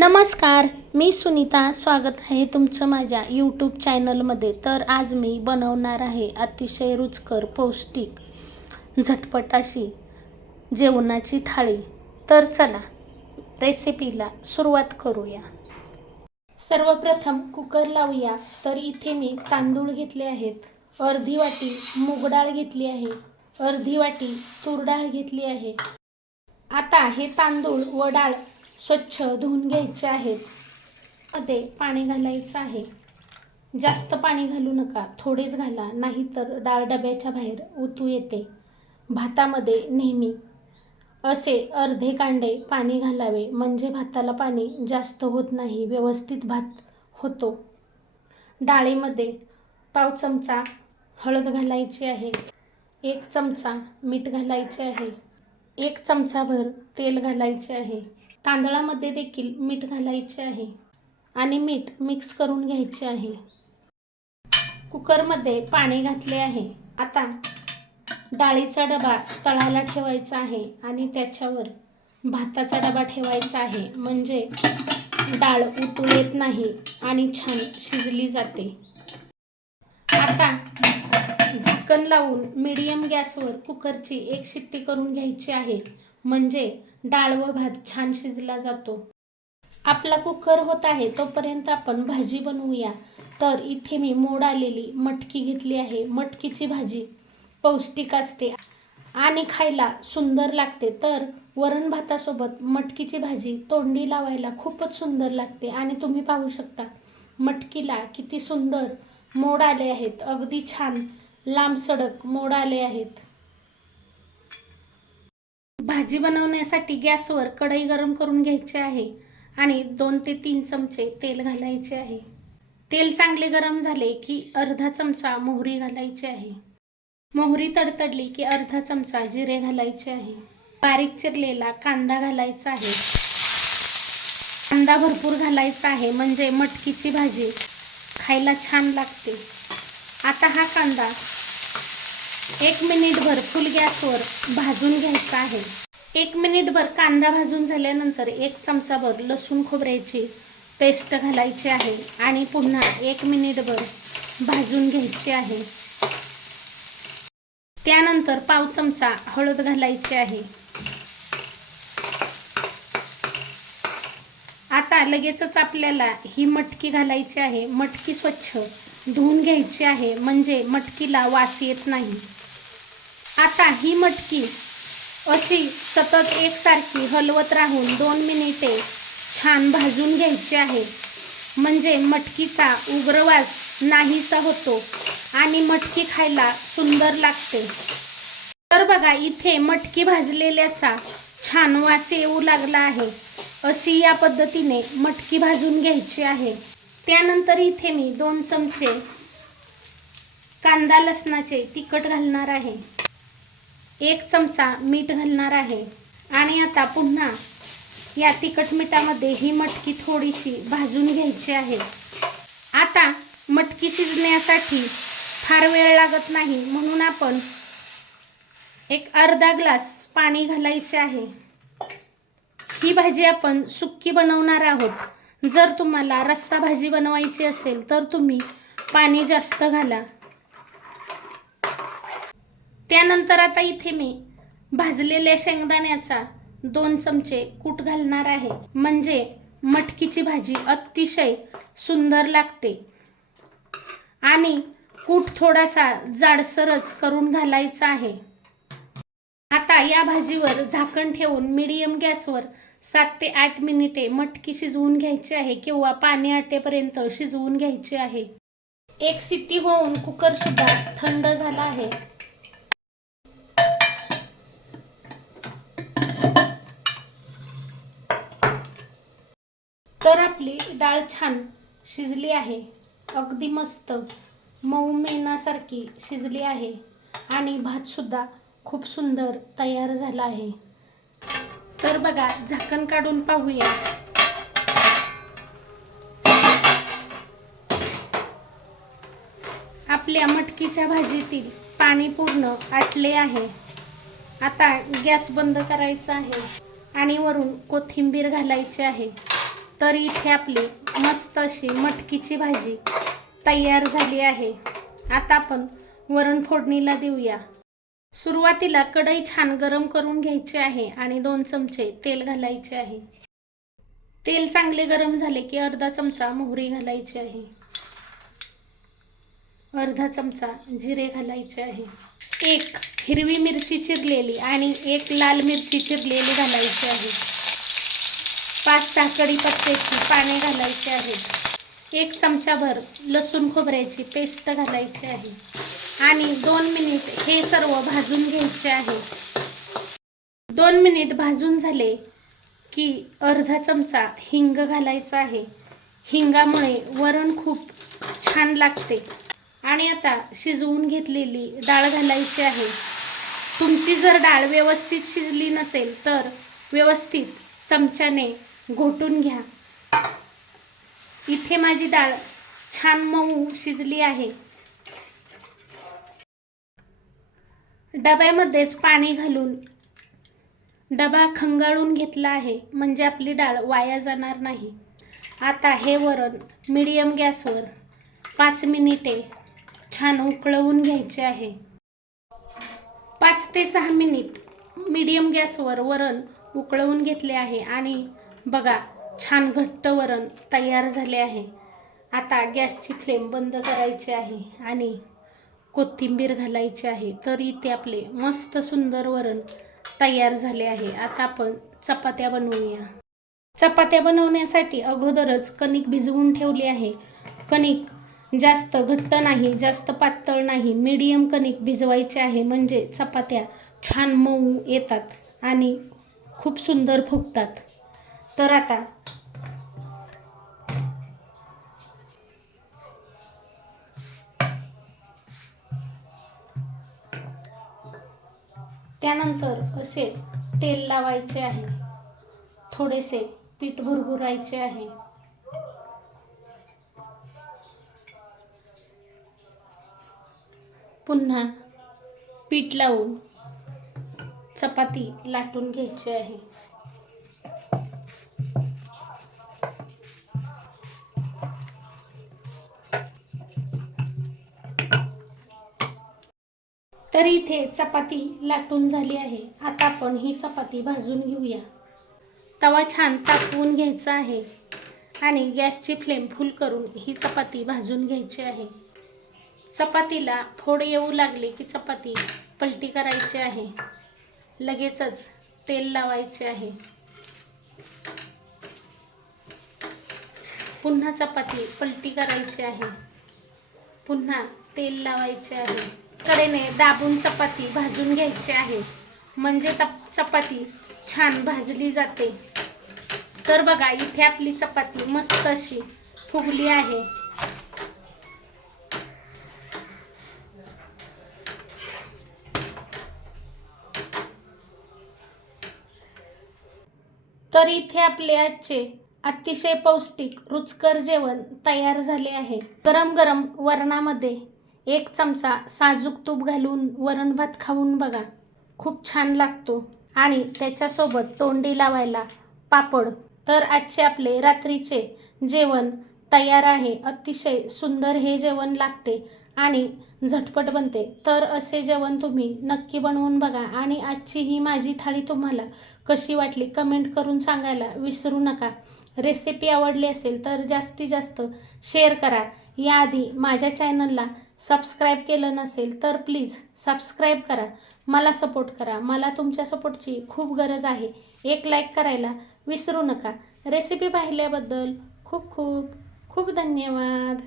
नमस्कार मी सुनीता. स्वागत आहे तुमचं माझ्या यूट्यूब चॅनलमध्ये तर आज मी बनवणार आहे अतिशय रुचकर पौष्टिक झटपट अशी जेवणाची थाळी. तर चला रेसिपीला सुरुवात करूया. सर्वप्रथम कुकर लावूया. तर इथे मी तांदूळ घेतले आहेत. अर्धी वाटी मूग डाळ घेतली आहे. अर्धी वाटी तूर डाळ घेतली आहे. आता हे तांदूळ व डाळ स्वच्छ धुवून घ्यायचे आहेत. मध्ये पाणी घालायचं आहे. जास्त पाणी घालू नका थोडेच घाला नाहीतर डाळ डब्याच्या बाहेर उतू येते. भातामध्ये नेहमी असे अर्धे कांडे पाणी घालावे म्हणजे भाताला पाणी जास्त होत नाही व्यवस्थित भात होतो. डाळीमध्ये पाव चमचा हळद घालायची आहे. एक चमचा मीठ घालायचे आहे. एक चमचाभर तेल घालायचे आहे. तांदळामध्ये देखील मीठ घालायचे आहे आणि मीठ मिक्स करून घ्यायचे आहे. कुकरमध्ये पाणी घातले आहे. आता डाळीचा डबा तळायला ठेवायचा आहे आणि त्याच्यावर भाताचा डबा ठेवायचा आहे. म्हणजे डाळ उतू येत नाही आणि छान शिजली जाते. आता झाकण लावून मीडियम गॅसवर कुकरची एक शिट्टी करून घ्यायची आहे. म्हणजे डाळ व भात छान शिजला जातो. आपला कुकर होत आहे तोपर्यंत आपण भाजी बनवूया. तर इथे मी मोड आलेली मटकी घेतली आहे. मटकीची भाजी पौष्टिक असते आणि खायला सुंदर लागते. तर वरण भातासोबत मटकीची भाजी तोंडी लावायला खूपच सुंदर लागते आणि तुम्ही पाहू शकता मटकीला किती सुंदर मोड आले आहेत. अगदी छान लांब सडक मोड आले आहेत. भाजी बनवण्यासाठी गॅसवर कढई गरम करून घ्यायची आहे आणि दोन ते तीन चमचे तेल घालायचे आहे. तेल चांगले गरम झाले की अर्धा चमचा मोहरी घालायची आहे. मोहरी तडतडली की अर्धा चमचा जिरे घालायचे आहे. बारीक चिरलेला कांदा घालायचा आहे. कांदा भरपूर घालायचा आहे म्हणजे मटकीची भाजी खायला छान लागते. आता हा कांदा एक मिनिटभर फुल गॅसवर भाजून घ्यायचा आहे. एक मिनिटभर कांदा भाजून झाल्यानंतर एक चमचाभर लसूण खोबऱ्याची पेस्ट घालायची आहे आणि पुन्हा एक मिनिटभर भाजून घ्यायची आहे. त्यानंतर पाव चमचा हळद घालायची आहे. आता लगेचच आपल्याला ही मटकी घालायची आहे. मटकी स्वच्छ धुवून घ्यायची आहे म्हणजे मटकीला वास येत नाही. आता ही मटकी अशी सतत एकसारखी हलवत राहून दोन मिनिटे छान भाजून घ्यायची आहे. म्हणजे मटकीचा उग्रवास नाहीसा होतो आणि मटकी खायला सुंदर लागते. तर बघा इथे मटकी भाजलेल्याचा छान वास येऊ लागला आहे. अशी या पद्धतीने मटकी भाजून घ्यायची आहे. त्यानंतर इथे मी दोन चमचे कांदा लसणाचे तिखट घालणार आहे. एक चमचा मीठ घालणार आहे. आणि आता पुन्हा या तिखट मिठामध्ये ही मटकी थोडीशी भाजून घ्यायची आहे. आता मटकी शिजण्यासाठी फार वेळ लागत नाही म्हणून आपण एक अर्धा ग्लास पाणी घालायचे आहे. ही भाजी आपण सुक्की बनवणार आहोत. जर तुम्हाला रस्सा भाजी बनवायची असेल तर तुम्ही पाणी जास्त घाला. त्यानंतर आता इथे मी भाजलेल्या शेंगदाण्याचा दोन चमचे कूट घालणार आहे. म्हणजे मटकीची भाजी अतिशय सुंदर लागते. आणि कूट थोडासा जाडसरच करून घालायचा आहे. आता या भाजीवर झाकण ठेवून मीडियम गॅसवर सात ते आठ मिनिटे मटकी शिजवून घ्यायची आहे किंवा पाणी आटेपर्यंत शिजवून घ्यायची आहे. एक सिटी होऊन कुकर सुद्धा थंड झाला आहे तर आपली डाळ छान शिजली आहे. अगदी मस्त. मऊ मेणासारखी शिजली आहे. आणि भातसुद्धा खूप सुंदर तयार झाला आहे. तर बघा झाकण काढून पाहूया. आपल्या मटकीच्या भाजीतील पाणी पूर्ण आटले आहे. आता गॅस बंद करायचा आहे आणि वरून कोथिंबीर घालायची आहे. तर इथे आपली मस्त अशी मटकीची भाजी तयार झाली आहे. आता आपण वरण फोडणीला देऊया. सुरुवातीला कढई छान गरम करून घ्यायची आहे आणि दोन चमचे तेल घालायचे आहे. तेल चांगले गरम झाले की अर्धा चमचा मोहरी घालायची आहे. अर्धा चमचा जिरे घालायचे आहे. एक हिरवी मिरची चिरलेली आणि एक लाल मिरची चिरलेली घालायची आहे. पाच सहा कढीपत्त्याची पाने घालायची आहेत. एक चमचाभर लसूण खोबऱ्याची पेस्ट घालायची आहे. आणि दोन मिनिट हे सर्व भाजून घ्यायचे आहे. दोन मिनिट भाजून झाले की अर्धा चमचा हिंग घालायचा आहे. हिंगामुळे वरण खूप छान लागते. आणि आता शिजवून घेतलेली डाळ घालायची आहे. तुमची जर डाळ व्यवस्थित शिजली नसेल तर व्यवस्थित चमच्याने घोटून घ्या. इथे माझी डाळ छान मऊ शिजली आहे. डब्यामध्येच पाणी घालून डबा खंगाळून घेतला आहे म्हणजे आपली डाळ वाया जाणार नाही. आता हे वरण मीडियम गॅसवर पाच मिनिटे छान उकळवून घ्यायचे आहे. पाच ते सहा मिनिट मीडियम गॅसवर वरण उकळवून घेतले आहे आणि बघा छान घट्ट वरण तयार झाले आहे. आता गॅसची फ्लेम बंद करायची आहे आणि कोथिंबीर घालायची आहे. तर इथे आपले मस्त सुंदर वरण तयार झाले आहे. आता आपण चपात्या बनवूया. चपात्या बनवण्यासाठी अगोदरच कणिक भिजवून ठेवली आहे. कणिक जास्त घट्ट नाही जास्त पातळ नाही. मीडियम कणिक भिजवायचे आहे म्हणजे चपात्या छान मऊ येतात आणि खूप सुंदर फुगतात. तर आता. त्यानंतर असे तेल लावायचे आहे. थोडेसे पीठ भुरभुरायचे आहे. पुन्हा पीठ लावून चपाती लाटून घ्यायची आहे. तर इथे चपाती लाटून झाली आहे. आता आपण ही चपाती भाजून घेऊया. तवा छान तापवून घ्यायचा आहे आणि गॅसची फ्लेम फुल करून ही चपाती भाजून घ्यायची आहे. चपातीला फोड येऊ लागले की चपाती पलटी करायची आहे. लगेचच तेल लावायचे आहे. पुन्हा चपाती पलटी करायची आहे. पुन्हा तेल लावायचे आहे. कडेने दाबून चपाती भाजून घ्यायची आहे. म्हणजे तप चपाती छान भाजली जाते. तर बघा इथे आपली चपाती मस्त अशी फुगली आहे. तर इथे आपले आजचे अतिशय पौष्टिक रुचकर जेवण तयार झाले आहे. गरम गरम वरणामध्ये एक चमचा साजूक तूप घालून वरण भात खाऊन बघा. खूप छान लागतो. आणि त्याच्यासोबत तोंडी लावायला पापड. तर आजचे आपले रात्रीचे जेवण तयार आहे. अतिशय सुंदर हे जेवण लागते आणि झटपट बनते. तर असे जेवण तुम्ही नक्की बनवून बघा. आणि आजची ही माझी थाळी तुम्हाला कशी वाटली कमेंट करून सांगायला विसरू नका. रेसिपी आवडली असेल तर जास्तीत जास्त शेअर करा. याआधी माझ्या चॅनलला सबस्क्राईब केलं नसेल तर प्लीज सबस्क्राईब करा. मला सपोर्ट करा. मला तुमच्या सपोर्टची खूप गरज आहे. एक लाईक करायला विसरू नका. रेसिपी पाहिल्याबद्दल खूप खूप खूप धन्यवाद.